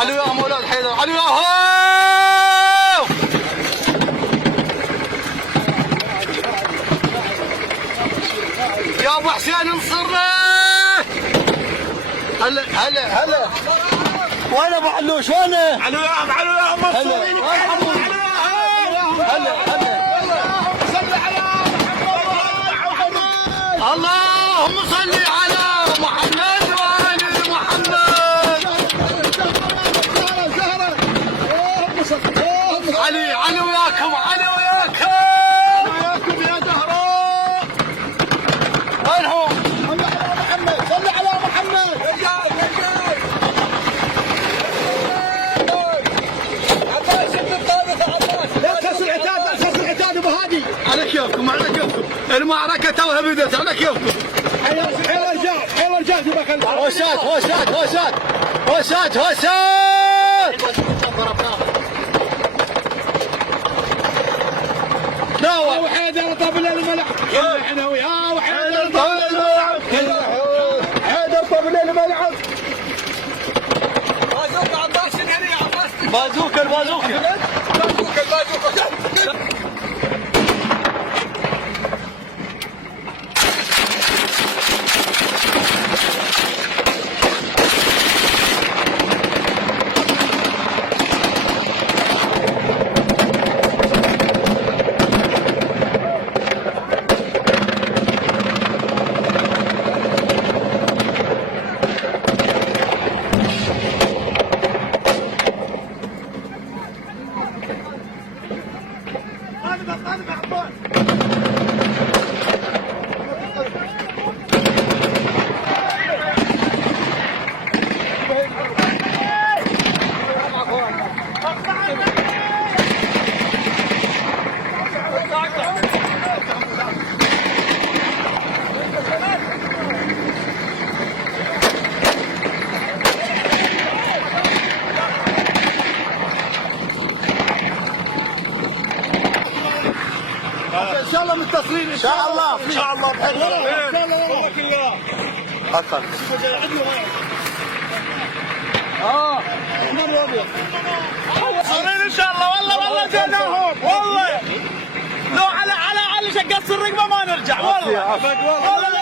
علو يا مولاد حيدر، علو يا هو يا ابو حسين انصرنا. هلا هلا هلا وين ابو علوش وينه؟ علو يا عم، علو يا عم الصورين. هلا هلا صل على محمد. اللهم صل على محمد وآل محمد. علي علي وياكم، علي وياكم، وياكم يا دهراء. وينهم؟ محمد، صل على محمد. رجال رجال. عباس ابن الطارق، عباس. لا تنسوا العتاد، لا تنسوا العتاد ابو هادي. على كيفكم على كيفكم، المعركة توها بدت على كيفكم. حي الرجال، حي الرجال جزاك الله. هوشات هوشات هوشات هوشات هوشات. يا وحيدر طبل الملعب. احنا وياه وحيدر طبل الملعب. حيدر طبل الملعب. بازوكا عباس الهري، عباس. بازوكا البازوكا. بازوكا البازوكا. ان شاء الله متصلين ان شاء الله. ان شاء الله بحيث الله. حصل صارين ان شاء الله. والله جيناهم والله. لو على شقة الرقبه ما نرجع والله.